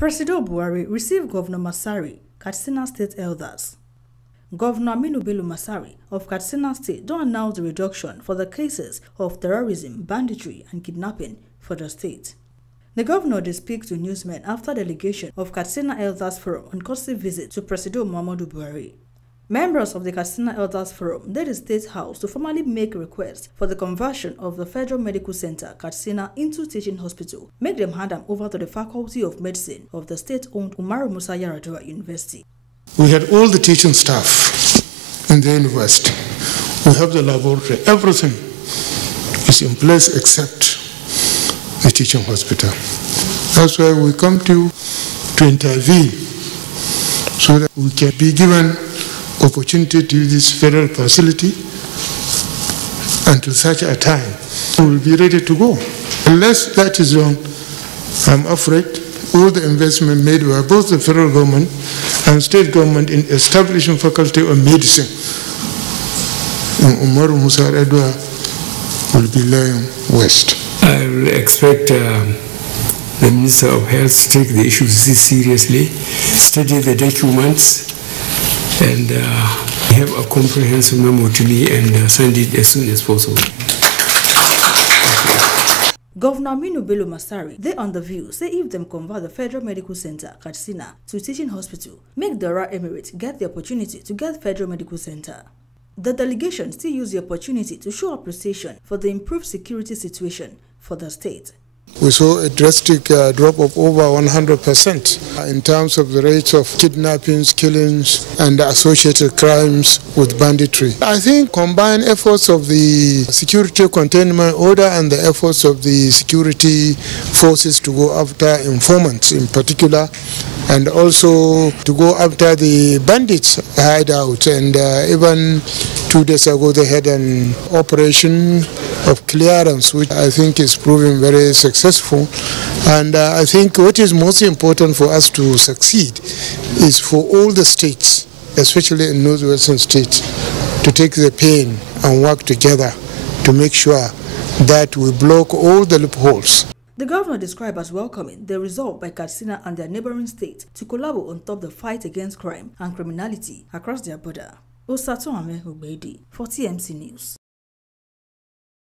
President Buhari received Governor Masari, Katsina State elders. Governor Aminu Bello Masari of Katsina State don announce the reduction for the cases of terrorism, banditry, and kidnapping for the state. The governor did speak to newsmen after the delegation of Katsina Elders Forum on courtesy visit to President Muhammadu Buhari. Members of the Katsina Elders Forum did the State House to formally make requests for the conversion of the Federal Medical Center Katsina into teaching hospital, make them hand them over to the Faculty of Medicine of the state-owned Umaru Musa Yar'Adua University. We had all the teaching staff in the university. We have the laboratory. Everything is in place except the teaching hospital. That's why we come to intervene so that we can be given opportunity to use this federal facility, and to such a time we will be ready to go. Unless that is done, I'm afraid all the investment made by both the federal government and state government in establishing faculty of medicine in Umaru Musa Yar'Adua will be lying waste. I will expect the Minister of Health to take the issues seriously, study the documents, and have a comprehensive memo to me and send it as soon as possible. Governor Aminu Bello Masari, they on the view, say if them convert the Federal Medical Center, Katsina, to teaching hospital, make the Arab Emirates get the opportunity to get Federal Medical Center. The delegation still use the opportunity to show appreciation for the improved security situation for the state. We saw a drastic drop of over 100% in terms of the rates of kidnappings, killings, and associated crimes with banditry. I think combined efforts of the security containment order and the efforts of the security forces to go after informants in particular, and also to go after the bandits hideout. And even 2 days ago they had an operation of clearance, which I think is proving very successful. And I think what is most important for us to succeed is for all the states, especially in northwestern states, to take the pain and work together to make sure that we block all the loopholes. The governor described as welcoming the resolve by Katsina and their neighboring states to collaborate on top the fight against crime and criminality across their border. Osatu Ame Ugbedi for TMC News.